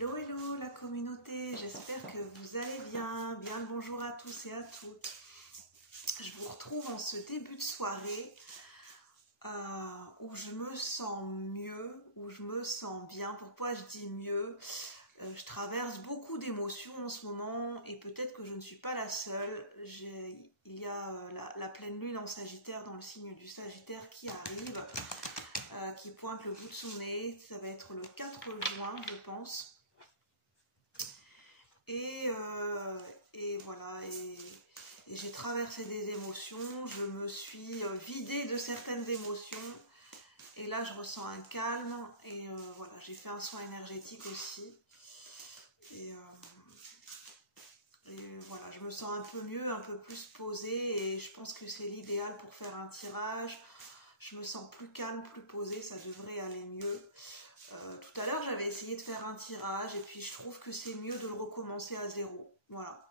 Hello, hello la communauté, j'espère que vous allez bien. Bien le bonjour à tous et à toutes. Je vous retrouve en ce début de soirée où je me sens mieux, où je me sens bien. Pourquoi je dis mieux? Je traverse beaucoup d'émotions en ce moment et peut-être que je ne suis pas la seule. Il y a la pleine lune en Sagittaire, dans le signe du Sagittaire qui arrive. Qui pointe le bout de son nez. Ça va être le 4 juin, je pense. Et voilà, et j'ai traversé des émotions, je me suis vidée de certaines émotions. Et là, je ressens un calme. Et voilà, j'ai fait un soin énergétique aussi. Et voilà, je me sens un peu mieux, un peu plus posée. Et je pense que c'est l'idéal pour faire un tirage. Je me sens plus calme, plus posée, ça devrait aller mieux. Tout à l'heure, j'avais essayé de faire un tirage et puis je trouve que c'est mieux de le recommencer à zéro. Voilà,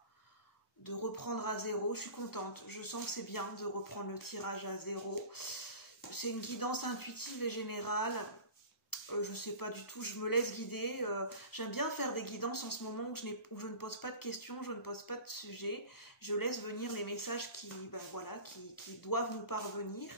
de reprendre à zéro. Je suis contente, je sens que c'est bien de reprendre le tirage à zéro. C'est une guidance intuitive et générale. Je sais pas du tout, je me laisse guider. J'aime bien faire des guidances en ce moment où je ne pose pas de questions, je ne pose pas de sujet. Je laisse venir les messages qui doivent nous parvenir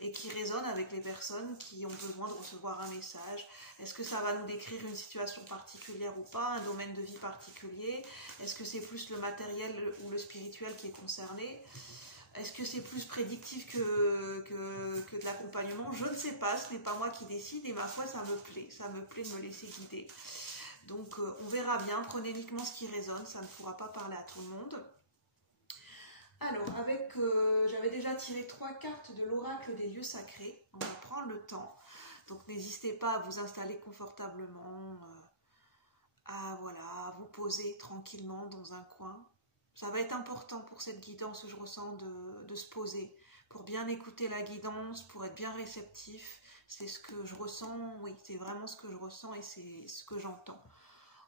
et qui résonnent avec les personnes qui ont besoin de recevoir un message. Est-ce que ça va nous décrire une situation particulière ou pas, un domaine de vie particulier? Est-ce que c'est plus le matériel ou le spirituel qui est concerné? Est-ce que c'est plus prédictif que de l'accompagnement? Je ne sais pas, ce n'est pas moi qui décide et ma foi ça me plaît de me laisser guider. Donc on verra bien, prenez uniquement ce qui résonne, ça ne pourra pas parler à tout le monde. Alors, j'avais déjà tiré 3 cartes de l'oracle des lieux sacrés, on va prendre le temps. Donc n'hésitez pas à vous installer confortablement, à vous poser tranquillement dans un coin. Ça va être important pour cette guidance, je ressens, de se poser, pour bien écouter la guidance, pour être bien réceptif. C'est ce que je ressens, oui, c'est vraiment ce que je ressens et c'est ce que j'entends.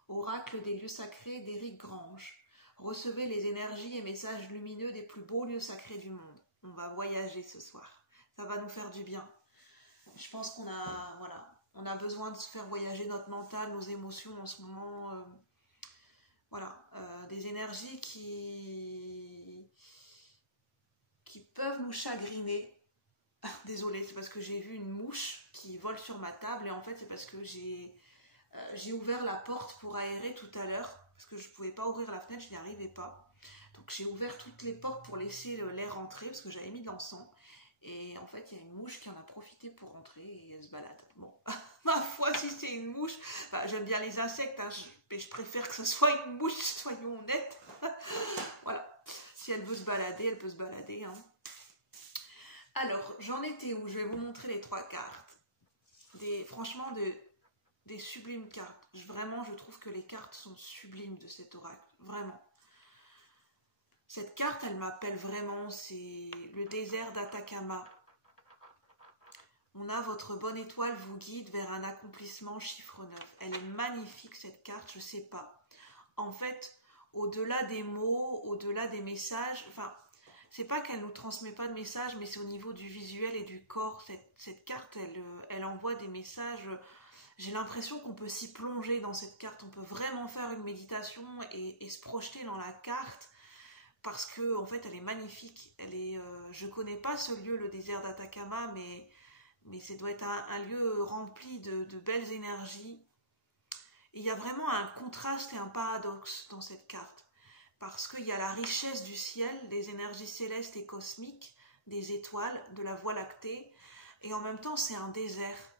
Oracle des lieux sacrés d'Éric Grange. Recevez les énergies et messages lumineux des plus beaux lieux sacrés du monde. On va voyager ce soir. Ça va nous faire du bien. Je pense qu'on a besoin de se faire voyager notre mental, nos émotions en ce moment. Des énergies qui peuvent nous chagriner. Désolée, c'est parce que j'ai vu une mouche qui vole sur ma table et en fait c'est parce que j'ai ouvert la porte pour aérer tout à l'heure parce que je ne pouvais pas ouvrir la fenêtre, je n'y arrivais pas. Donc j'ai ouvert toutes les portes pour laisser l'air rentrer parce que j'avais mis de l'encens. Et en fait, il y a une mouche qui en a profité pour rentrer et elle se balade. Bon, ma foi, si c'est une mouche, j'aime bien les insectes, hein, mais je préfère que ce soit une mouche, soyons honnêtes. Voilà, si elle veut se balader, elle peut se balader. Hein. Alors, j'en étais où? Je vais vous montrer les 3 cartes. Franchement, des sublimes cartes. Vraiment, je trouve que les cartes sont sublimes de cet oracle. Vraiment. Cette carte, elle m'appelle vraiment, c'est le désert d'Atacama. On a votre bonne étoile vous guide vers un accomplissement chiffre 9. Elle est magnifique cette carte, je sais pas. En fait, au-delà des mots, au-delà des messages, c'est pas qu'elle nous transmet pas de messages, mais c'est au niveau du visuel et du corps. Cette carte, elle envoie des messages. J'ai l'impression qu'on peut s'y plonger dans cette carte. On peut vraiment faire une méditation et se projeter dans la carte. Parce que en fait elle est magnifique. Je connais pas ce lieu, le désert d'Atacama, mais ça doit être un lieu rempli de belles énergies. Et il y a vraiment un contraste et un paradoxe dans cette carte, parce qu'il y a la richesse du ciel, des énergies célestes et cosmiques, des étoiles, de la Voie lactée, et en même temps c'est un désert.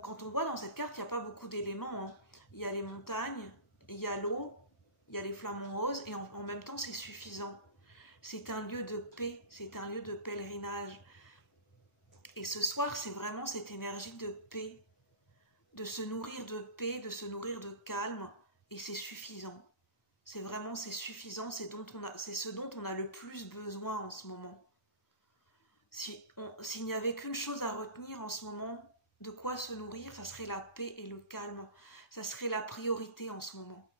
Quand on voit dans cette carte, il n'y a pas beaucoup d'éléments. Hein. Il y a les montagnes, il y a l'eau, il y a les flamants roses et en même temps c'est suffisant. C'est un lieu de paix, c'est un lieu de pèlerinage. Et ce soir c'est vraiment cette énergie de paix, de se nourrir de paix, de se nourrir de calme et c'est suffisant. C'est suffisant, c'est ce dont on a le plus besoin en ce moment. S'il n'y avait qu'une chose à retenir en ce moment, de quoi se nourrir, ça serait la paix et le calme. Ça serait la priorité en ce moment.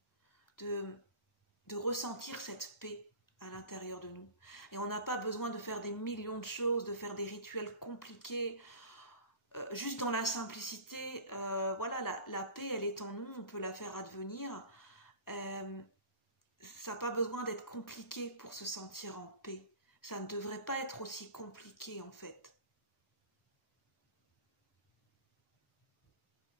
De ressentir cette paix à l'intérieur de nous. Et on n'a pas besoin de faire des millions de choses, de faire des rituels compliqués. juste dans la simplicité, voilà, la paix, elle est en nous, on peut la faire advenir. Ça n'a pas besoin d'être compliqué pour se sentir en paix. Ça ne devrait pas être aussi compliqué en fait.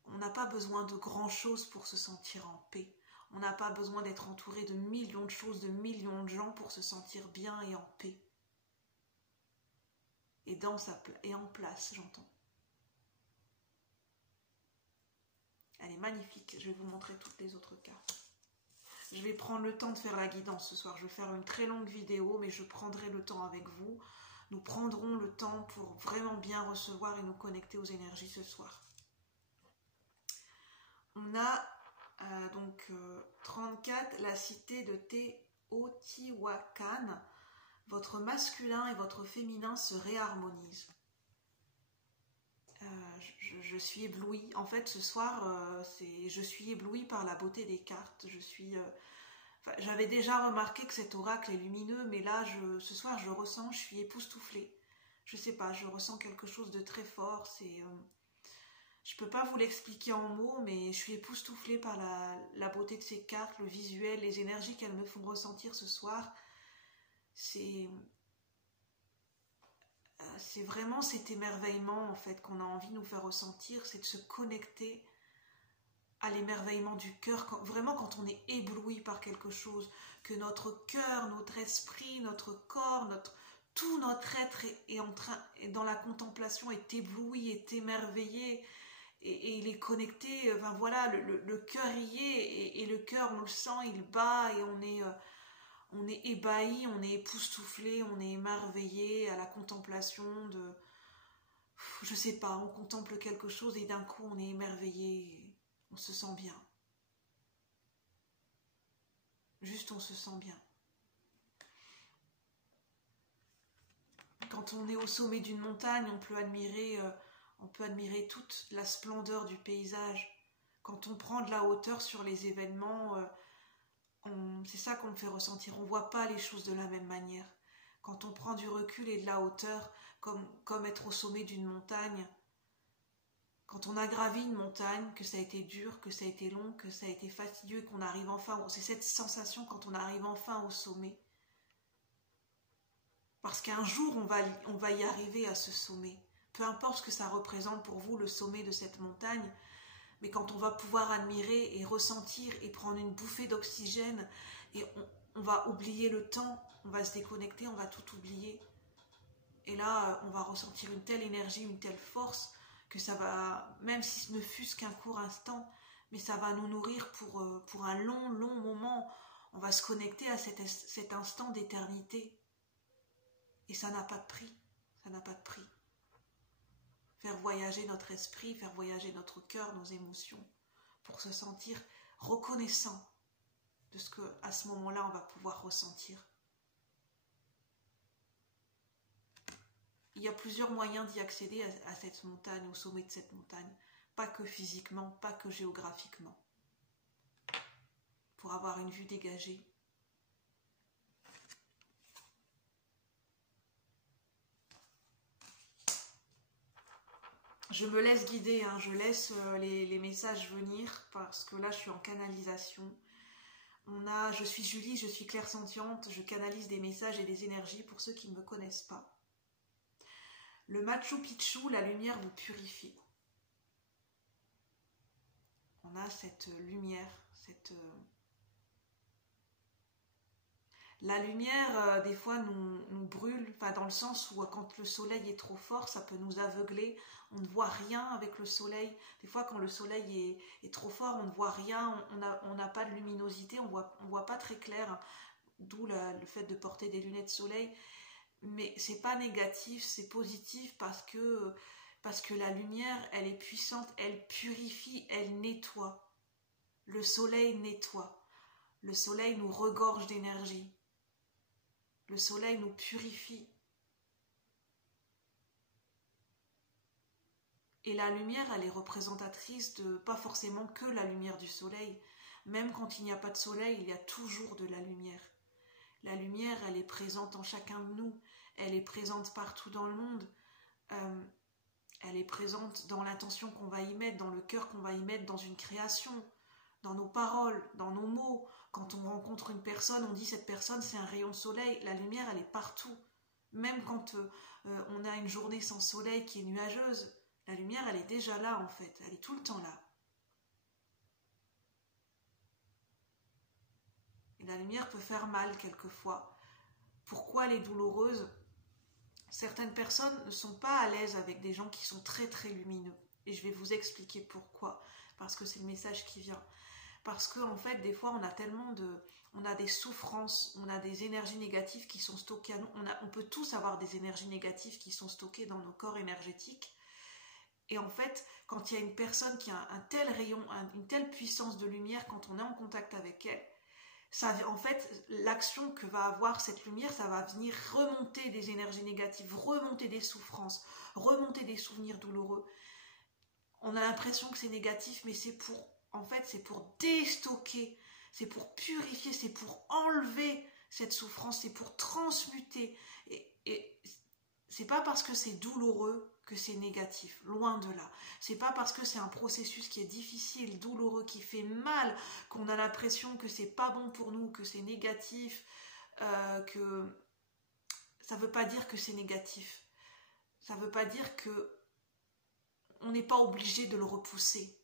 On n'a pas besoin de grand-chose pour se sentir en paix. On n'a pas besoin d'être entouré de millions de choses, de millions de gens pour se sentir bien et en paix. Et en place, j'entends. Elle est magnifique. Je vais vous montrer toutes les autres cartes. Je vais prendre le temps de faire la guidance ce soir. Je vais faire une très longue vidéo, mais je prendrai le temps avec vous. Nous prendrons le temps pour vraiment bien recevoir et nous connecter aux énergies ce soir. On a 34, la cité de Teotihuacan. Votre masculin et votre féminin se réharmonisent. Je suis éblouie. En fait, ce soir, je suis éblouie par la beauté des cartes. J'avais déjà remarqué que cet oracle est lumineux, mais là, ce soir, je le ressens, je suis époustouflée. Je sais pas, je ressens quelque chose de très fort. Je peux pas vous l'expliquer en mots, mais je suis époustouflée par la beauté de ces cartes, le visuel, les énergies qu'elles me font ressentir ce soir. C'est vraiment cet émerveillement en fait qu'on a envie de nous faire ressentir, c'est de se connecter à l'émerveillement du cœur, vraiment quand on est ébloui par quelque chose, que notre cœur, notre esprit, notre corps, tout notre être est dans la contemplation, est ébloui, est émerveillé, et il est connecté, voilà, le cœur y est, et le cœur, on le sent, il bat, et on est ébahi, on est époustouflé, on est émerveillé à la contemplation de... Je sais pas, on contemple quelque chose et d'un coup on est émerveillé, on se sent bien. Juste on se sent bien. Quand on est au sommet d'une montagne, on peut admirer toute la splendeur du paysage. Quand on prend de la hauteur sur les événements... c'est ça qu'on me fait ressentir, on ne voit pas les choses de la même manière. Quand on prend du recul et de la hauteur, comme être au sommet d'une montagne, quand on a gravi une montagne, que ça a été dur, que ça a été long, que ça a été fastidieux, et qu'on arrive enfin, c'est cette sensation quand on arrive enfin au sommet. Parce qu'un jour, on va y arriver à ce sommet. Peu importe ce que ça représente pour vous, le sommet de cette montagne, mais quand on va pouvoir admirer et ressentir et prendre une bouffée d'oxygène, et on va oublier le temps, on va se déconnecter, on va tout oublier. Et là, on va ressentir une telle énergie, une telle force, que ça va, même si ce ne fût-ce qu'un court instant, mais ça va nous nourrir pour un long, long moment. On va se connecter à cet instant d'éternité. Et ça n'a pas de prix, ça n'a pas de prix. Faire voyager notre esprit, faire voyager notre cœur, nos émotions, pour se sentir reconnaissant de ce qu'à ce moment-là, on va pouvoir ressentir. Il y a plusieurs moyens d'y accéder à cette montagne, au sommet de cette montagne, pas que physiquement, pas que géographiquement, pour avoir une vue dégagée. Je me laisse guider, je laisse les messages venir parce que là je suis en canalisation. Je suis Julie, je suis clairsentiente, je canalise des messages et des énergies pour ceux qui ne me connaissent pas. Le Machu Picchu, la lumière vous purifie. On a cette lumière, La lumière, des fois, nous brûle, dans le sens où quand le soleil est trop fort, ça peut nous aveugler. On ne voit rien avec le soleil. Des fois, quand le soleil est trop fort, on ne voit rien, on n'a pas de luminosité, on voit pas très clair. D'où le fait de porter des lunettes soleil. Mais c'est pas négatif, c'est positif parce que la lumière, elle est puissante, elle purifie, elle nettoie. Le soleil nettoie. Le soleil nous regorge d'énergie. Le soleil nous purifie. Et la lumière, elle est représentatrice de pas forcément que la lumière du soleil. Même quand il n'y a pas de soleil, il y a toujours de la lumière. La lumière, elle est présente en chacun de nous. Elle est présente partout dans le monde. Elle est présente dans l'intention qu'on va y mettre, dans le cœur qu'on va y mettre, dans une création, dans nos paroles, dans nos mots. Quand on rencontre une personne, on dit cette personne c'est un rayon de soleil. La lumière, elle est partout. Même quand on a une journée sans soleil qui est nuageuse, la lumière, elle est déjà là en fait. Elle est tout le temps là. Et la lumière peut faire mal quelquefois. Pourquoi elle est douloureuse? Certaines personnes ne sont pas à l'aise avec des gens qui sont très très lumineux. Et je vais vous expliquer pourquoi. Parce que c'est le message qui vient. Parce que en fait, des fois, on a des souffrances, on a des énergies négatives qui sont stockées à nous. On peut tous avoir des énergies négatives qui sont stockées dans nos corps énergétiques. Et en fait, quand il y a une personne qui a un tel rayon, une telle puissance de lumière, quand on est en contact avec elle, en fait, l'action que va avoir cette lumière, ça va venir remonter des énergies négatives, remonter des souffrances, remonter des souvenirs douloureux. On a l'impression que c'est négatif, mais c'est pour déstocker, c'est pour purifier, c'est pour enlever cette souffrance, c'est pour transmuter. Et c'est pas parce que c'est douloureux que c'est négatif, loin de là. C'est pas parce que c'est un processus qui est difficile, douloureux, qui fait mal, qu'on a l'impression que c'est pas bon pour nous, que c'est négatif, que ça veut pas dire que c'est négatif. Ça veut pas dire que on n'est pas obligé de le repousser.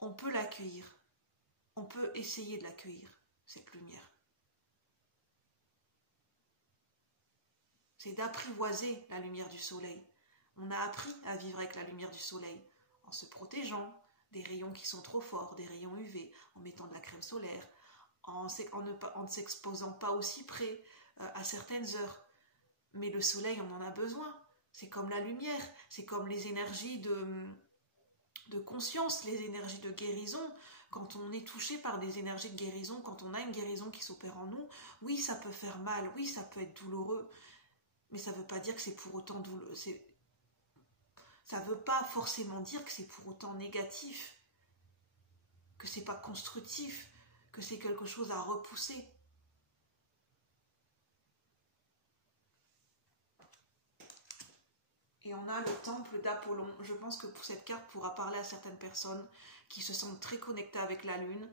On peut l'accueillir. On peut essayer de l'accueillir, cette lumière. C'est d'apprivoiser la lumière du soleil. On a appris à vivre avec la lumière du soleil, en se protégeant des rayons qui sont trop forts, des rayons UV, en mettant de la crème solaire, en ne s'exposant pas aussi près à certaines heures. Mais le soleil, on en a besoin. C'est comme la lumière, c'est comme les énergies de conscience, les énergies de guérison. Quand on est touché par des énergies de guérison, quand on a une guérison qui s'opère en nous, oui, ça peut faire mal, oui, ça peut être douloureux. Mais ça ne veut pas dire que c'est pour autant douloureux. Ça ne veut pas forcément dire que c'est pour autant négatif, que c'est pas constructif, que c'est quelque chose à repousser. Et on a le temple d'Apollon. Je pense que cette carte pourra parler à certaines personnes qui se sentent très connectées avec la lune.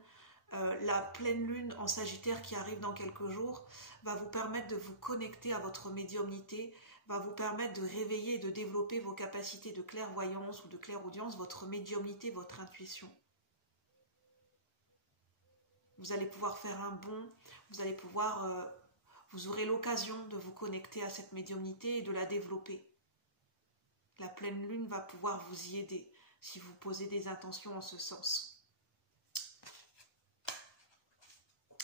La pleine lune en Sagittaire qui arrive dans quelques jours va vous permettre de vous connecter à votre médiumnité, va vous permettre de réveiller et de développer vos capacités de clairvoyance ou de clairaudience, votre médiumnité, votre intuition. Vous allez pouvoir faire un bond, vous aurez l'occasion de vous connecter à cette médiumnité et de la développer. La pleine lune va pouvoir vous y aider si vous posez des intentions en ce sens.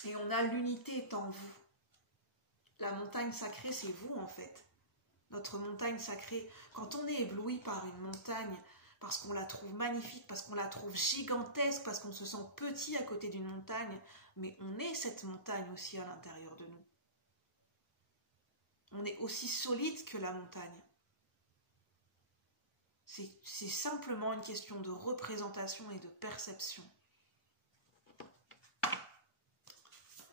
Et on a l'unité est en vous. La montagne sacrée, c'est vous en fait. Notre montagne sacrée, quand on est ébloui par une montagne, parce qu'on la trouve magnifique, parce qu'on la trouve gigantesque, parce qu'on se sent petit à côté d'une montagne, mais on est cette montagne aussi à l'intérieur de nous. On est aussi solide que la montagne. C'est simplement une question de représentation et de perception.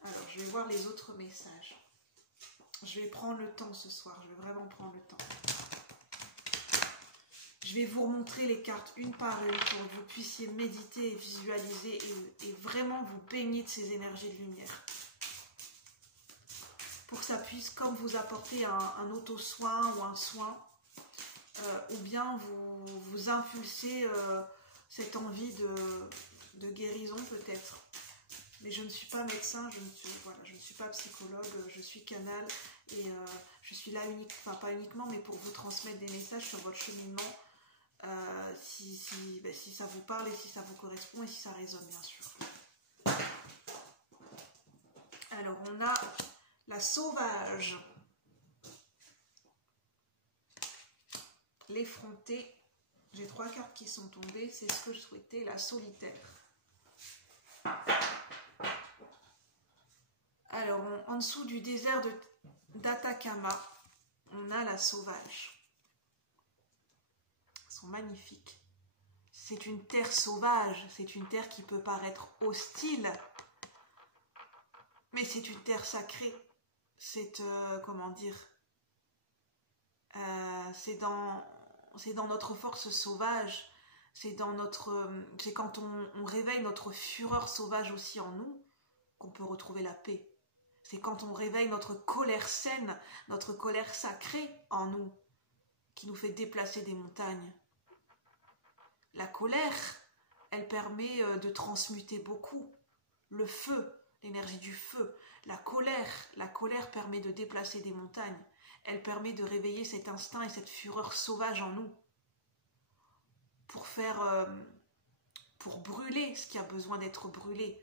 Alors, je vais voir les autres messages. Je vais prendre le temps ce soir, je vais vraiment prendre le temps. Je vais vous remontrer les cartes une par une pour que vous puissiez méditer et visualiser et vraiment vous baigner de ces énergies de lumière. Pour que ça puisse comme vous apporter un auto-soin ou un soin, ou bien vous impulser cette envie de guérison peut-être. Mais je ne suis pas médecin, je ne suis pas psychologue, je suis canal et je suis là pas uniquement, mais pour vous transmettre des messages sur votre cheminement, si ça vous parle et si ça vous correspond et si ça résonne bien sûr. Alors on a la sauvage, l'effronté, j'ai 3 cartes qui sont tombées, c'est ce que je souhaitais, la solitaire. Alors, en dessous du désert d'Atacama, on a la sauvage. Elles sont magnifiques. C'est une terre sauvage, c'est une terre qui peut paraître hostile, mais c'est une terre sacrée. C'est, comment dire, c'est dans notre force sauvage, c'est quand on réveille notre fureur sauvage aussi en nous qu'on peut retrouver la paix. C'est quand on réveille notre colère saine, notre colère sacrée en nous, qui nous fait déplacer des montagnes. La colère, elle permet de transmuter beaucoup. Le feu, l'énergie du feu, la colère permet de déplacer des montagnes. Elle permet de réveiller cet instinct et cette fureur sauvage en nous. Pour brûler ce qui a besoin d'être brûlé.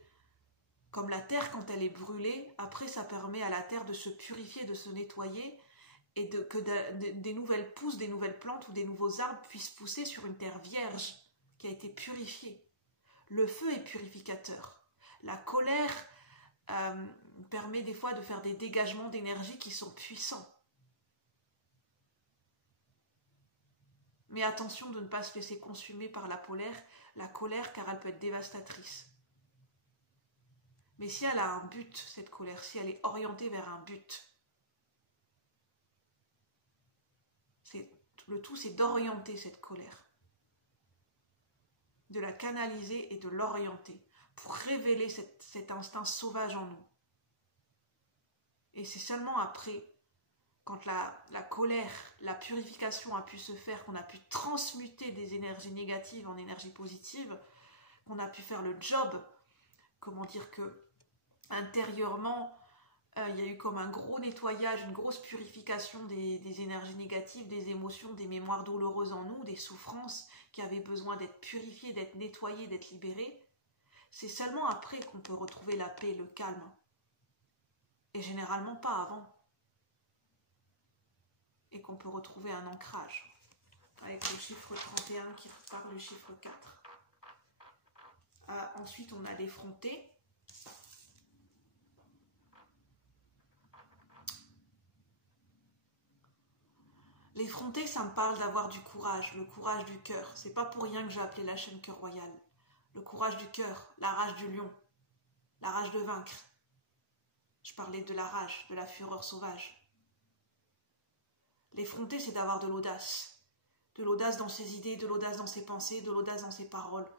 Comme la terre, quand elle est brûlée, après ça permet à la terre de se purifier, de se nettoyer et des nouvelles pousses, des nouvelles plantes ou des nouveaux arbres puissent pousser sur une terre vierge qui a été purifiée. Le feu est purificateur. La colère permet des fois de faire des dégagements d'énergie qui sont puissants. Mais attention de ne pas se laisser consumer par la colère, car elle peut être dévastatrice. Mais si elle a un but, cette colère, si elle est orientée vers un but, le tout c'est d'orienter cette colère, de la canaliser et de l'orienter pour révéler cet instinct sauvage en nous. Et c'est seulement après, quand la colère, la purification a pu se faire, qu'on a pu transmuter des énergies négatives en énergies positives, qu'on a pu faire le job, comment dire que intérieurement, il y a eu comme un gros nettoyage, une grosse purification des énergies négatives, des émotions, des mémoires douloureuses en nous, des souffrances qui avaient besoin d'être purifiées, d'être nettoyées, d'être libérées. C'est seulement après qu'on peut retrouver la paix, le calme. Et généralement pas avant. Et qu'on peut retrouver un ancrage. Avec le chiffre 31 qui repart le chiffre 4. Ensuite, on a l'effronté. L'effronté, ça me parle d'avoir du courage, le courage du cœur. C'est pas pour rien que j'ai appelé la chaîne Cœur Royal. Le courage du cœur, la rage du lion, la rage de vaincre. Je parlais de la rage, de la fureur sauvage. L'effronté, c'est d'avoir de l'audace. De l'audace dans ses idées, de l'audace dans ses pensées, de l'audace dans ses paroles.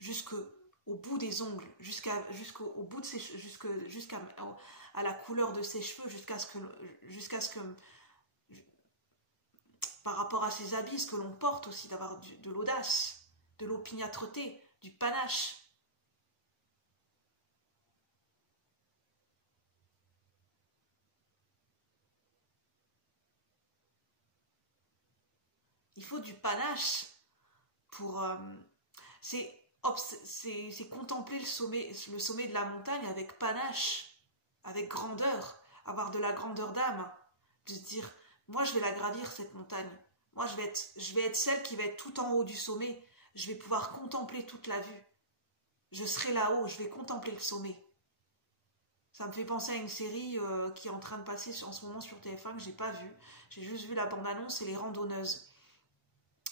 Jusqu'au bout des ongles, jusqu'à la couleur de ses cheveux, jusqu'à ce que par rapport à ses habits, ce que l'on porte aussi, d'avoir de l'audace, de l'opiniâtreté, du panache. Il faut du panache pour... c'est contempler le sommet de la montagne avec panache, avec grandeur, avoir de la grandeur d'âme, de se dire... Moi, je vais la gravir, cette montagne. Moi, je vais être celle qui va être tout en haut du sommet. Je vais pouvoir contempler toute la vue. Je serai là-haut, je vais contempler le sommet. Ça me fait penser à une série qui est en train de passer en ce moment sur TF1 que j'ai pas vue. J'ai juste vu la bande-annonce, c'est Les Randonneuses.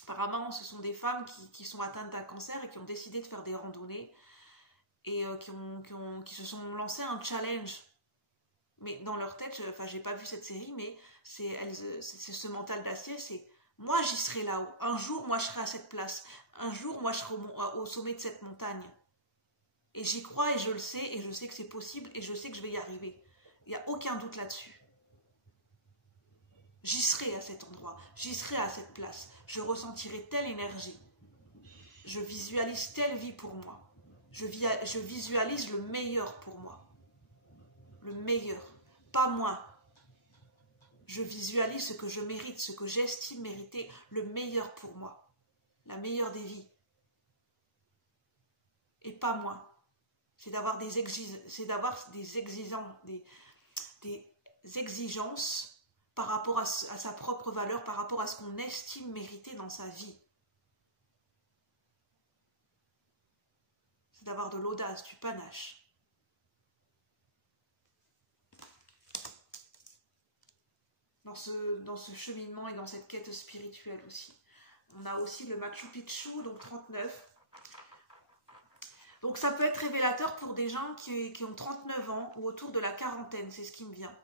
Apparemment, ce sont des femmes qui sont atteintes d'un cancer et qui ont décidé de faire des randonnées et qui se sont lancées un challenge. Mais dans leur tête, enfin j'ai pas vu cette série, mais c'est ce mental d'acier, c'est moi j'y serai là-haut, un jour moi je serai à cette place, un jour moi je serai au sommet de cette montagne. Et j'y crois et je le sais, et je sais que c'est possible, et je sais que je vais y arriver. Il n'y a aucun doute là-dessus. J'y serai à cet endroit, j'y serai à cette place, je ressentirai telle énergie, je visualise telle vie pour moi, je visualise le meilleur pour moi, le meilleur. Pas moins. Je visualise ce que je mérite, ce que j'estime mériter, le meilleur pour moi, la meilleure des vies. Et pas moins. C'est d'avoir des exigences par rapport à sa propre valeur, par rapport à ce qu'on estime mériter dans sa vie. C'est d'avoir de l'audace, du panache. Dans ce cheminement et dans cette quête spirituelle aussi. On a aussi le Machu Picchu, donc 39. Donc ça peut être révélateur pour des gens qui ont 39 ans ou autour de la quarantaine, c'est ce qui me vient.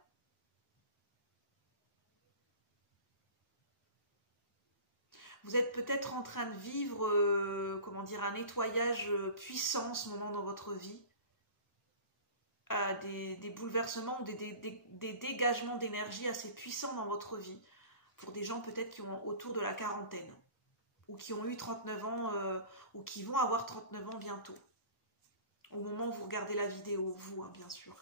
Vous êtes peut-être en train de vivre, comment dire, un nettoyage puissant en ce moment dans votre vie. Des bouleversements, des dégagements d'énergie assez puissants dans votre vie. Pour des gens peut-être qui ont autour de la quarantaine. Ou qui ont eu 39 ans, ou qui vont avoir 39 ans bientôt. Au moment où vous regardez la vidéo, vous, hein, bien sûr.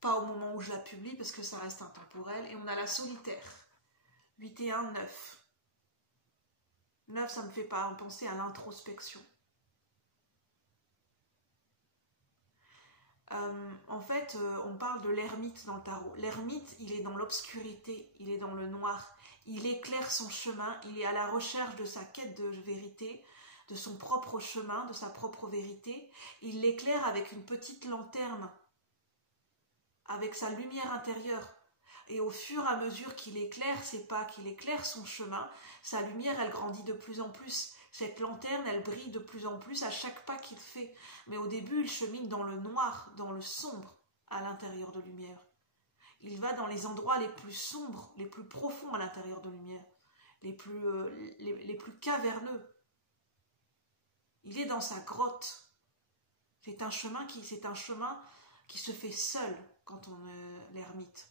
Pas au moment où je la publie, parce que ça reste intemporel. Et on a la solitaire. 8 et 1, 9. 9, ça me fait pas penser à l'introspection. En fait, on parle de l'ermite dans le tarot. L'ermite, il est dans l'obscurité, il est dans le noir. Il éclaire son chemin, il est à la recherche de sa quête de vérité, de son propre chemin, de sa propre vérité. Il l'éclaire avec une petite lanterne, avec sa lumière intérieure. Et au fur et à mesure qu'il éclaire ses pas, qu'il éclaire son chemin, sa lumière, elle grandit de plus en plus. Cette lanterne, elle brille de plus en plus à chaque pas qu'il fait. Mais au début, il chemine dans le noir, dans le sombre, à l'intérieur de lumière. Il va dans les endroits les plus sombres, les plus profonds à l'intérieur de lumière, les plus caverneux. Il est dans sa grotte. C'est un chemin qui se fait seul quand on est l'ermite.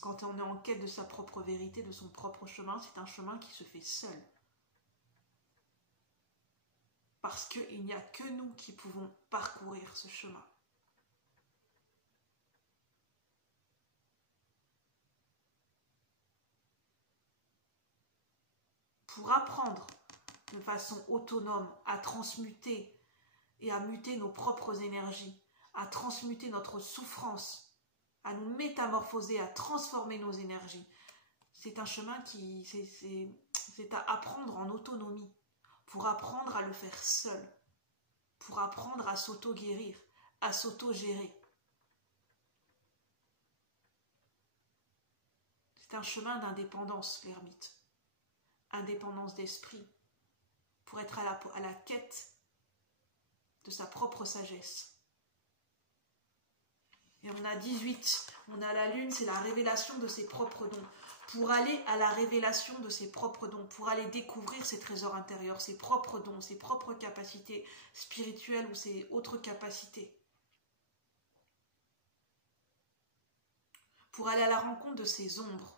Quand on est en quête de sa propre vérité, de son propre chemin, c'est un chemin qui se fait seul. Parce qu'il n'y a que nous qui pouvons parcourir ce chemin. Pour apprendre de façon autonome à transmuter et à muter nos propres énergies, à transmuter notre souffrance, à nous métamorphoser, à transformer nos énergies. C'est un chemin qui, c'est à apprendre en autonomie, pour apprendre à le faire seul, pour apprendre à s'auto-guérir, à s'auto-gérer. C'est un chemin d'indépendance, l'ermite. Indépendance d'esprit, pour être à la quête de sa propre sagesse. Et on a 18, on a la lune, c'est la révélation de ses propres dons. Pour aller à la révélation de ses propres dons, pour aller découvrir ses trésors intérieurs, ses propres dons, ses propres capacités spirituelles ou ses autres capacités. Pour aller à la rencontre de ses ombres.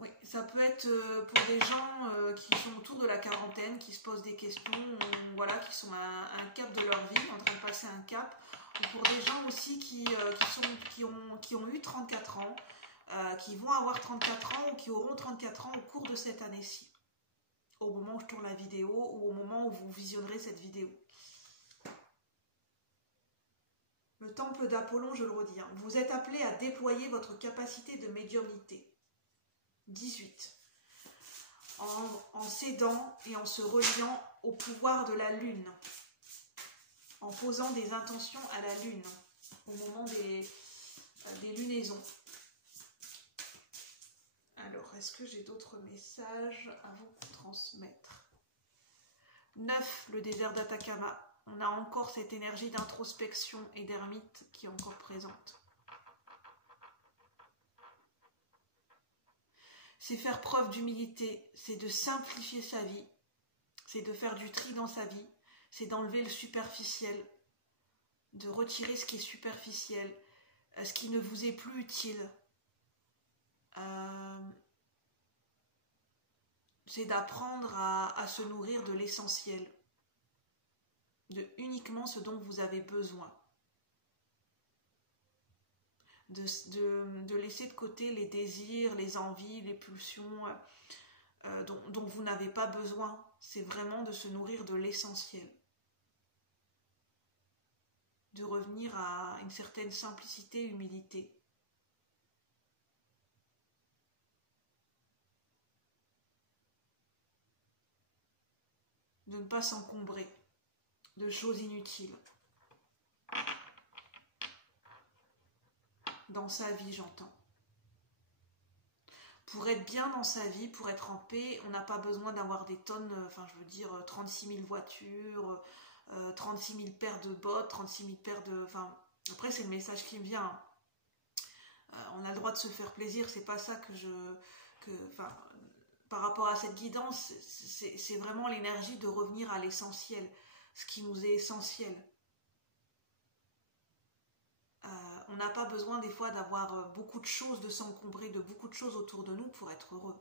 Oui, ça peut être pour des gens qui sont autour de la quarantaine, qui se posent des questions, voilà, qui sont à un cap de leur vie, en train de passer un cap, ou pour des gens aussi qui ont eu 34 ans, qui vont avoir 34 ans ou qui auront 34 ans au cours de cette année-ci, au moment où je tourne la vidéo ou au moment où vous visionnerez cette vidéo. Le temple d'Apollon, je le redis, hein, vous êtes appelé à déployer votre capacité de médiumnité. 18. En s'aidant et en se reliant au pouvoir de la lune, en posant des intentions à la lune, au moment des lunaisons. Alors, est-ce que j'ai d'autres messages à vous transmettre? 9. Le désert d'Atacama. On a encore cette énergie d'introspection et d'ermite qui est encore présente. C'est faire preuve d'humilité, c'est de simplifier sa vie, c'est de faire du tri dans sa vie, c'est d'enlever le superficiel, de retirer ce qui est superficiel, ce qui ne vous est plus utile. C'est d'apprendre à se nourrir de l'essentiel, de uniquement ce dont vous avez besoin. De laisser de côté les désirs, les envies, les pulsions dont vous n'avez pas besoin. C'est vraiment de se nourrir de l'essentiel. De revenir à une certaine simplicité, humilité. De ne pas s'encombrer de choses inutiles. Dans sa vie, j'entends. pour être bien dans sa vie, pour être en paix, on n'a pas besoin d'avoir des tonnes, enfin je veux dire 36 000 voitures, 36 000 paires de bottes, 36 000 paires de... Enfin, après c'est le message qui me vient. On a le droit de se faire plaisir, c'est pas ça que enfin, par rapport à cette guidance, c'est vraiment l'énergie de revenir à l'essentiel, ce qui nous est essentiel. On n'a pas besoin des fois d'avoir beaucoup de choses, de s'encombrer de beaucoup de choses autour de nous pour être heureux.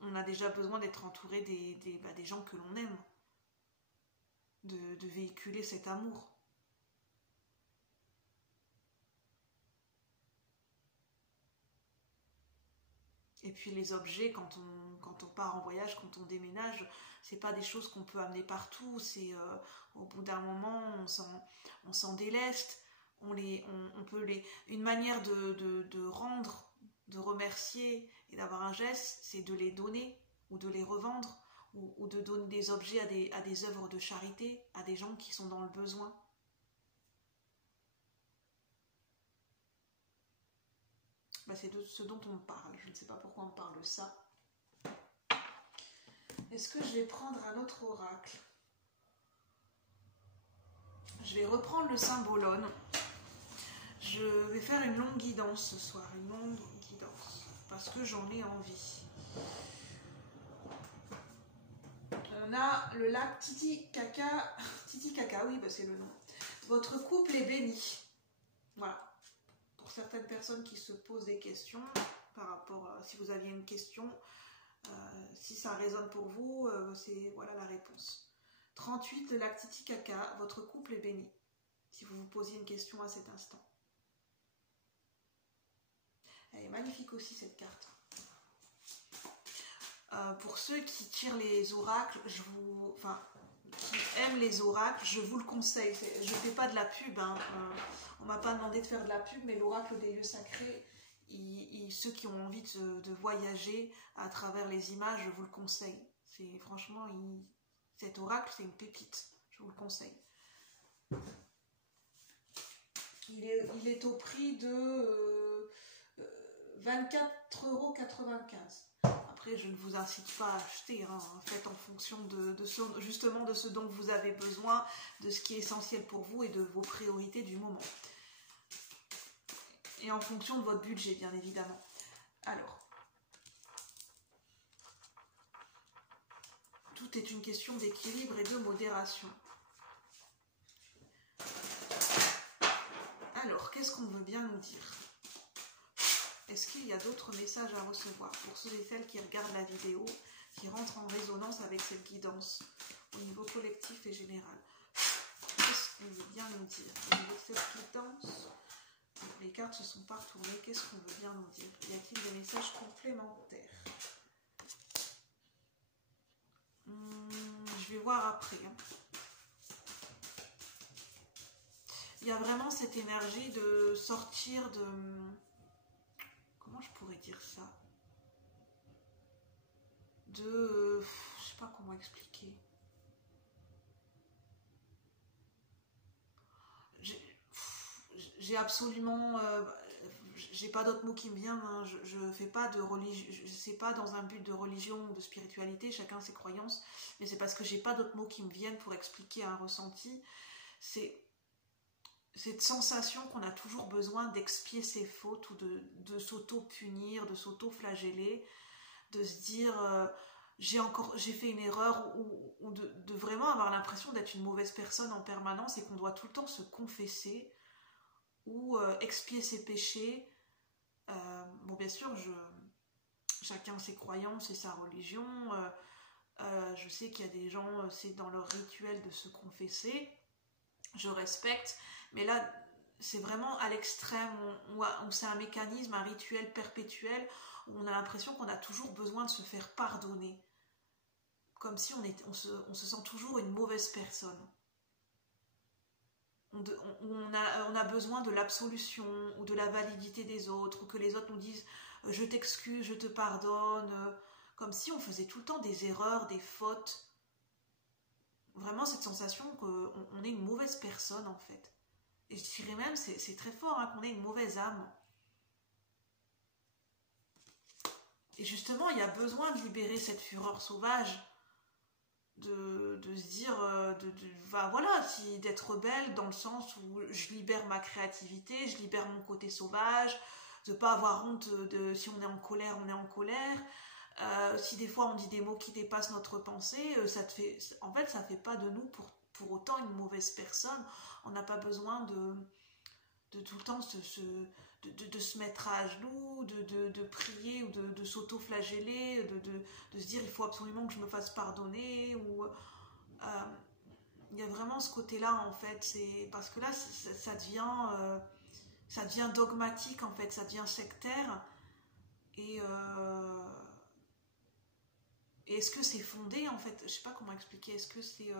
On a déjà besoin d'être entouré des gens que l'on aime, de véhiculer cet amour. Et puis les objets, quand on part en voyage, quand on déménage, c'est pas des choses qu'on peut amener partout. C'est au bout d'un moment, on s'en déleste. Une manière de rendre, de remercier et d'avoir un geste, c'est de les donner ou de les revendre ou de donner des objets à des œuvres de charité, à des gens qui sont dans le besoin. C'est de ce dont on parle. Je ne sais pas pourquoi on parle de ça. Est-ce que je vais prendre un autre oracle? Je vais reprendre le Symbolone. Je vais faire une longue guidance ce soir. Une longue guidance. Parce que j'en ai envie. On a le lac Titicaca. Titicaca, oui, c'est le nom. Votre couple est béni. Voilà. Pour certaines personnes qui se posent des questions par rapport à si vous aviez une question, si ça résonne pour vous, voilà la réponse. 38, le lac Titicaca, votre couple est béni. Si vous vous posiez une question à cet instant. Elle est magnifique aussi cette carte. Pour ceux qui tirent les oracles, qui aiment les oracles, je vous le conseille. Je ne fais pas de la pub, hein. On ne m'a pas demandé de faire de la pub, mais l'oracle des lieux sacrés, ceux qui ont envie de voyager à travers les images, je vous le conseille. Franchement, cet oracle, c'est une pépite. Je vous le conseille. Il est au prix de 24,95 €. Après, je ne vous incite pas à acheter, hein. Faites en fonction justement de ce dont vous avez besoin, de ce qui est essentiel pour vous et de vos priorités du moment. Et en fonction de votre budget, bien évidemment. Alors, tout est une question d'équilibre et de modération. Alors, qu'est-ce qu'on veut bien nous dire ? Est-ce qu'il y a d'autres messages à recevoir pour ceux et celles qui regardent la vidéo, qui rentrent en résonance avec cette guidance au niveau collectif et général? Qu'est-ce qu'on veut bien nous dire au niveau de cette guidance? Les cartes se sont pas retournées. Qu'est-ce qu'on veut bien nous dire? Y a-t-il des messages complémentaires? Je vais voir après. Il y a vraiment cette énergie de sortir de... Comment je pourrais dire ça? Je sais pas comment expliquer. J'ai absolument... j'ai pas d'autres mots qui me viennent. Hein. Je fais pas de religion... C'est pas dans un but de religion ou de spiritualité. Chacun ses croyances. Mais c'est parce que j'ai pas d'autres mots qui me viennent pour expliquer un ressenti. C'est... cette sensation qu'on a toujours besoin d'expier ses fautes ou de s'auto-punir, de s'auto-flageller, de se dire j'ai fait une erreur ou de vraiment avoir l'impression d'être une mauvaise personne en permanence et qu'on doit tout le temps se confesser ou expier ses péchés. Bon, bien sûr, chacun ses croyances et sa religion. Je sais qu'il y a des gens, c'est dans leur rituel de se confesser. Je respecte. Mais là, c'est vraiment à l'extrême, où c'est un mécanisme, un rituel perpétuel, où on a l'impression qu'on a toujours besoin de se faire pardonner. Comme si on se sent toujours une mauvaise personne. On a besoin de l'absolution, ou de la validité des autres, ou que les autres nous disent « je t'excuse, je te pardonne », comme si on faisait tout le temps des erreurs, des fautes. Vraiment cette sensation qu'on est une mauvaise personne en fait. Et je dirais même, c'est très fort, hein, qu'on ait une mauvaise âme. Et justement, il y a besoin de libérer cette fureur sauvage, de se dire, voilà, d'être rebelle dans le sens où je libère ma créativité, je libère mon côté sauvage, de pas avoir honte si on est en colère, on est en colère. Si des fois on dit des mots qui dépassent notre pensée, en fait, ça fait pas de nous pour autant une mauvaise personne. On n'a pas besoin de tout le temps de se mettre à genoux, de prier ou de s'auto-flageller, de se dire il faut absolument que je me fasse pardonner. Il y a vraiment ce côté-là en fait, parce que là ça devient dogmatique en fait, ça devient sectaire. Et est-ce que c'est fondé en fait? Je sais pas comment expliquer. Est-ce que c'est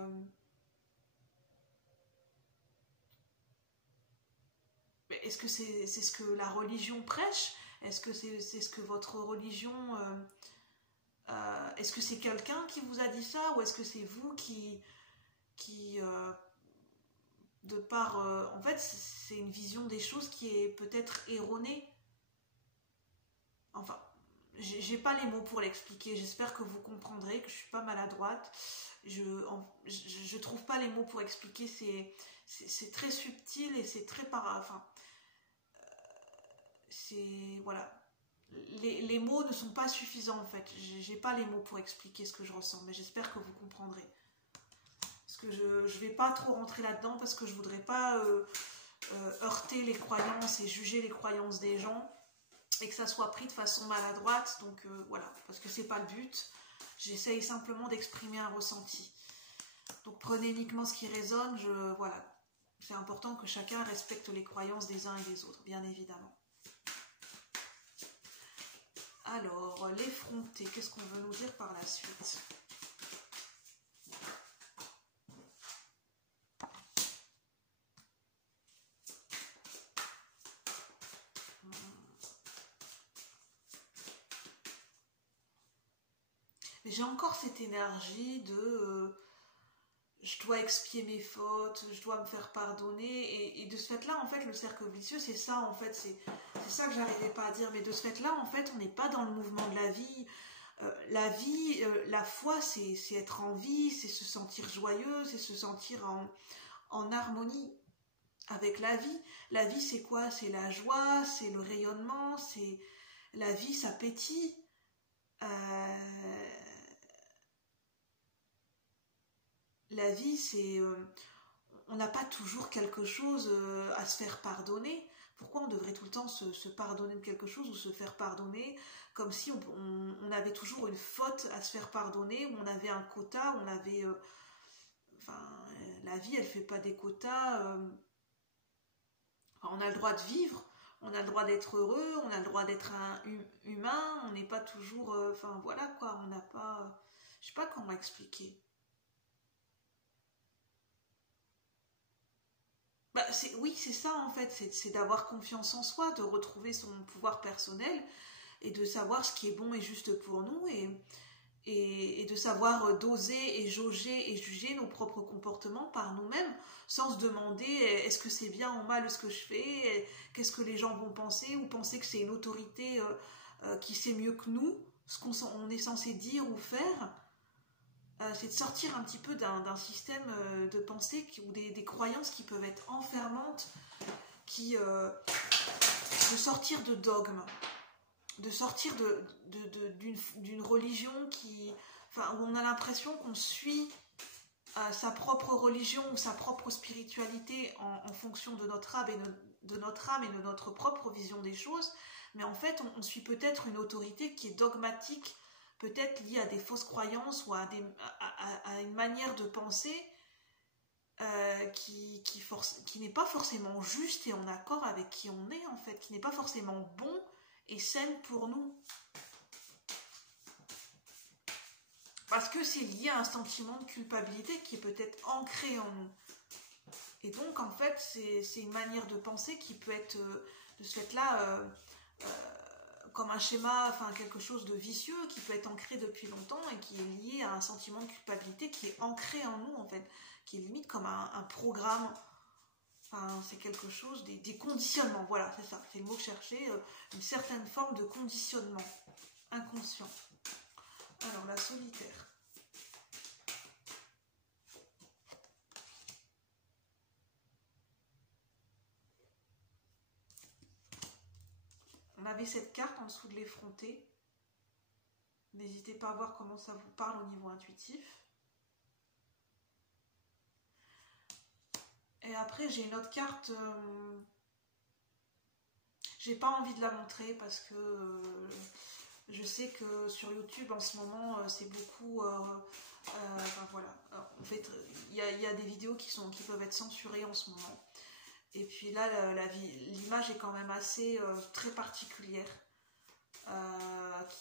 est-ce que c'est ce que la religion prêche? Est-ce que c'est ce que votre religion est-ce que c'est quelqu'un qui vous a dit ça, ou est-ce que c'est vous qui de par en fait c'est une vision des choses qui est peut-être erronée. Enfin, j'ai pas les mots pour l'expliquer. J'espère que vous comprendrez que je suis pas maladroite. Je trouve pas les mots pour expliquer. C'est très subtil et c'est très enfin, c'est voilà. Les mots ne sont pas suffisants en fait. J'ai pas les mots pour expliquer ce que je ressens, mais j'espère que vous comprendrez. Parce que je vais pas trop rentrer là-dedans parce que je voudrais pas heurter les croyances et juger les croyances des gens et que ça soit pris de façon maladroite. Donc voilà, parce que c'est pas le but. J'essaye simplement d'exprimer un ressenti. Donc prenez uniquement ce qui résonne. Voilà, c'est important que chacun respecte les croyances des uns et des autres, bien évidemment. Alors, l'effronté, qu'est-ce qu'on veut nous dire par la suite? J'ai encore cette énergie de je dois expier mes fautes, je dois me faire pardonner, et de ce fait-là, en fait, le cercle vicieux, c'est ça, en fait, c'est ça que j'arrivais pas à dire, mais de ce fait-là, en fait, on n'est pas dans le mouvement de la vie. La vie, la foi, c'est être en vie, c'est se sentir joyeux, c'est se sentir en harmonie avec la vie. La vie, c'est quoi? C'est la joie, c'est le rayonnement, c'est la vie, ça pétille. La vie, c'est on n'a pas toujours quelque chose à se faire pardonner. Pourquoi on devrait tout le temps se pardonner de quelque chose ou se faire pardonner, comme si on avait toujours une faute à se faire pardonner, où on avait un quota, où on avait enfin, la vie, elle fait pas des quotas. Enfin, on a le droit de vivre, on a le droit d'être heureux, on a le droit d'être un humain, on n'est pas toujours enfin voilà quoi, on n'a pas je sais pas comment expliquer. Bah, oui, c'est ça en fait, c'est d'avoir confiance en soi, de retrouver son pouvoir personnel et de savoir ce qui est bon et juste pour nous, et de savoir doser et jauger et juger nos propres comportements par nous-mêmes, sans se demander est-ce que c'est bien ou mal ce que je fais, qu'est-ce que les gens vont penser, ou penser que c'est une autorité qui sait mieux que nous ce qu'on est censé dire ou faire. C'est de sortir un petit peu d'un système de pensée ou des croyances qui peuvent être enfermantes, de sortir de dogmes, de sortir d'une religion enfin, où on a l'impression qu'on suit sa propre religion ou sa propre spiritualité en fonction de notre âme et de notre propre vision des choses, mais en fait on suit peut-être une autorité qui est dogmatique, peut-être liée à des fausses croyances ou à une manière de penser qui n'est pas forcément juste et en accord avec qui on est en fait, qui n'est pas forcément bon et saine pour nous. Parce que c'est lié à un sentiment de culpabilité qui est peut-être ancré en nous. Et donc en fait c'est une manière de penser qui peut être de ce fait-là comme un schéma, enfin quelque chose de vicieux qui peut être ancré depuis longtemps et qui est lié à un sentiment de culpabilité qui est ancré en nous en fait, qui est limite comme un programme Enfin, c'est quelque chose, des conditionnements, voilà, c'est ça, c'est le mot que je cherchais, une certaine forme de conditionnement inconscient. Alors, la solitaire. On avait cette carte en dessous de l'effronté. N'hésitez pas à voir comment ça vous parle au niveau intuitif. Et après, j'ai une autre carte. J'ai pas envie de la montrer parce que je sais que sur YouTube en ce moment, c'est beaucoup. Enfin voilà. En fait, il y a des vidéos qui peuvent être censurées en ce moment. Et puis là, l'image est quand même assez très particulière.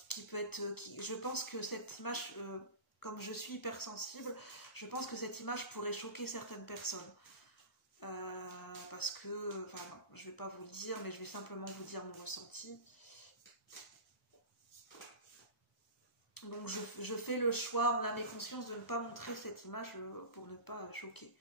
Qui peut être. Je pense que cette image, comme je suis hypersensible, je pense que cette image pourrait choquer certaines personnes. Parce que, enfin non, je vais pas vous le dire, mais je vais simplement vous dire mon ressenti. Donc je fais le choix en âme et conscience de ne pas montrer cette image pour ne pas choquer.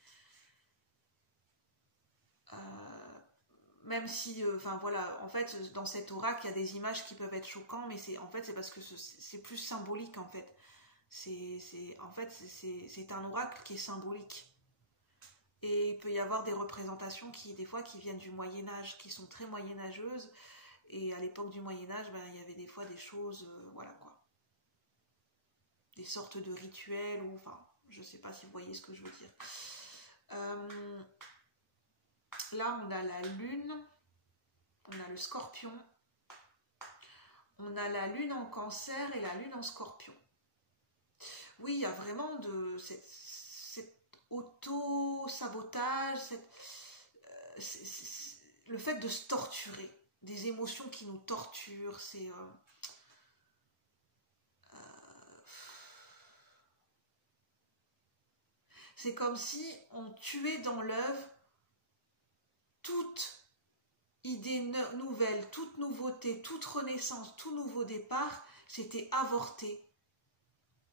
Même si, enfin voilà, en fait, dans cet oracle, il y a des images qui peuvent être choquantes, mais c'est parce que c'est plus symbolique en fait. C'est un oracle qui est symbolique. Et il peut y avoir des représentations des fois qui viennent du Moyen-Âge, qui sont très moyenâgeuses. Et à l'époque du Moyen-Âge, ben, il y avait des fois des choses, voilà quoi. Des sortes de rituels, ou enfin, je sais pas si vous voyez ce que je veux dire. Là, on a la lune, on a le scorpion, on a la lune en cancer et la lune en scorpion. Oui, il y a vraiment cet auto-sabotage, le fait de se torturer, des émotions qui nous torturent, c'est comme si on tuait dans l'œuf toute idée nouvelle, toute nouveauté, toute renaissance, tout nouveau départ, c'était avorté.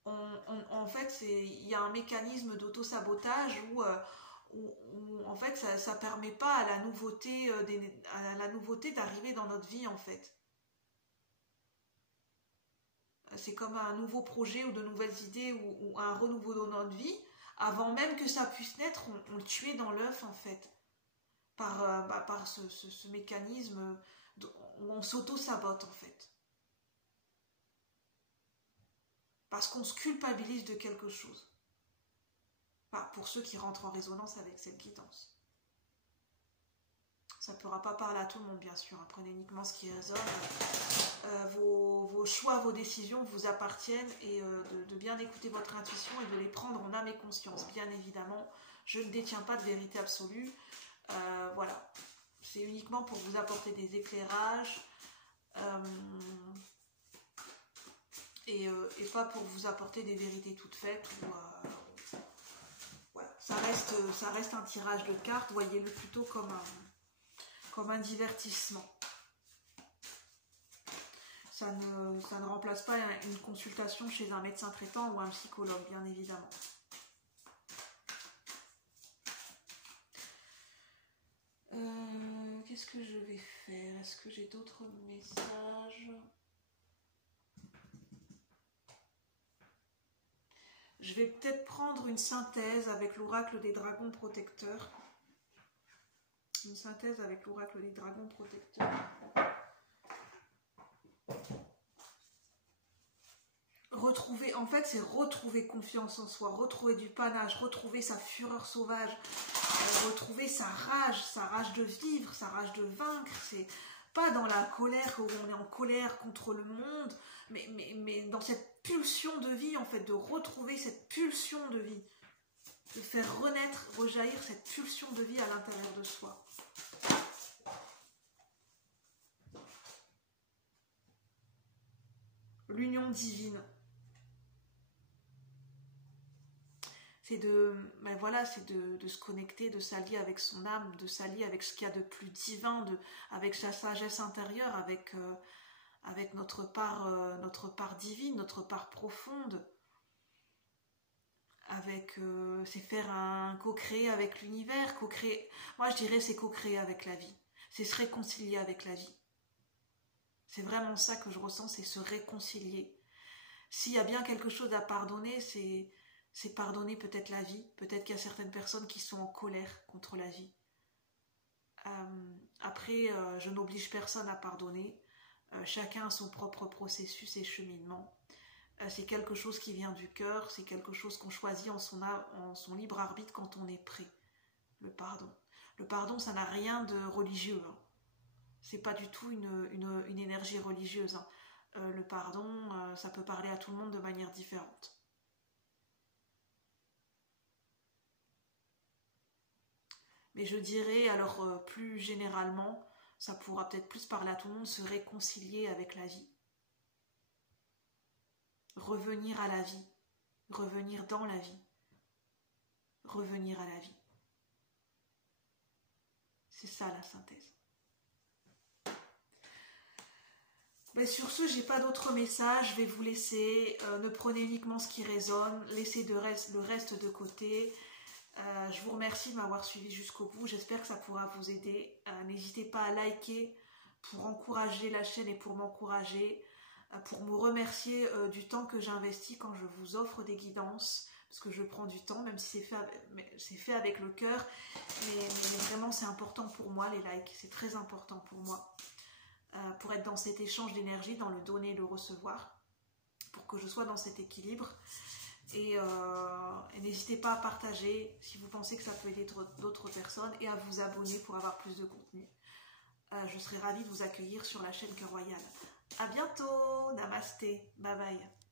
En fait, il y a un mécanisme d'auto-sabotage où en fait, ça permet pas à la nouveauté d'arriver dans notre vie, en fait. C'est comme un nouveau projet ou de nouvelles idées ou un renouveau dans notre vie. Avant même que ça puisse naître, on le tuait dans l'œuf, en fait. Par ce mécanisme où on s'auto-sabote en fait. Parce qu'on se culpabilise de quelque chose. Enfin, pour ceux qui rentrent en résonance avec cette guidance. Ça ne pourra pas parler à tout le monde bien sûr, prenez uniquement ce qui résonne. Vos choix, vos décisions vous appartiennent et de bien écouter votre intuition et de les prendre en âme et conscience. Bien évidemment, je ne détiens pas de vérité absolue. Voilà, c'est uniquement pour vous apporter des éclairages et pas pour vous apporter des vérités toutes faites. Voilà, ça reste un tirage de cartes, voyez-le plutôt comme un divertissement. Ça ne remplace pas une consultation chez un médecin traitant ou un psychologue, bien évidemment. Qu'est-ce que je vais faire? Est-ce que j'ai d'autres messages? Je vais peut-être prendre une synthèse avec l'oracle des dragons protecteurs. Une synthèse avec l'oracle des dragons protecteurs. Retrouver, en fait, c'est retrouver confiance en soi, retrouver du panache, retrouver sa fureur sauvage, retrouver sa rage de vivre, sa rage de vaincre. C'est pas dans la colère où on est en colère contre le monde, mais dans cette pulsion de vie, en fait, de retrouver cette pulsion de vie, de faire renaître, rejaillir cette pulsion de vie à l'intérieur de soi. L'union divine. C'est de se connecter, de s'allier avec son âme, de s'allier avec ce qu'il y a de plus divin, avec sa sagesse intérieure, avec notre part divine, notre part profonde. avec, c'est faire un co-créer avec l'univers, co-créer. Moi, je dirais c'est co-créer avec la vie, c'est se réconcilier avec la vie. C'est vraiment ça que je ressens, c'est se réconcilier. S'il y a bien quelque chose à pardonner, c'est pardonner peut-être la vie. Peut-être qu'il y a certaines personnes qui sont en colère contre la vie. Après, je n'oblige personne à pardonner. Chacun a son propre processus et cheminement. C'est quelque chose qui vient du cœur, c'est quelque chose qu'on choisit en son libre arbitre quand on est prêt. Le pardon. Le pardon, ça n'a rien de religieux. Hein. C'est pas du tout une énergie religieuse. Hein. Le pardon, ça peut parler à tout le monde de manière différente. Mais je dirais, alors plus généralement, ça pourra peut-être plus parler à tout le monde, se réconcilier avec la vie. Revenir à la vie, revenir dans la vie, revenir à la vie. C'est ça la synthèse. Mais sur ce, j'ai pas d'autres messages, je vais vous laisser, ne prenez uniquement ce qui résonne, laissez le reste de côté. Je vous remercie de m'avoir suivi jusqu'au bout, j'espère que ça pourra vous aider. N'hésitez pas à liker pour encourager la chaîne et pour m'encourager, pour me remercier du temps que j'investis quand je vous offre des guidances, parce que je prends du temps, même si c'est fait avec le cœur, mais vraiment c'est important pour moi les likes, c'est très important pour moi. Pour être dans cet échange d'énergie, dans le donner et le recevoir, pour que je sois dans cet équilibre. Et n'hésitez pas à partager si vous pensez que ça peut aider d'autres personnes et à vous abonner pour avoir plus de contenu. Je serai ravie de vous accueillir sur la chaîne Cœur Royal. À bientôt, namasté, bye bye.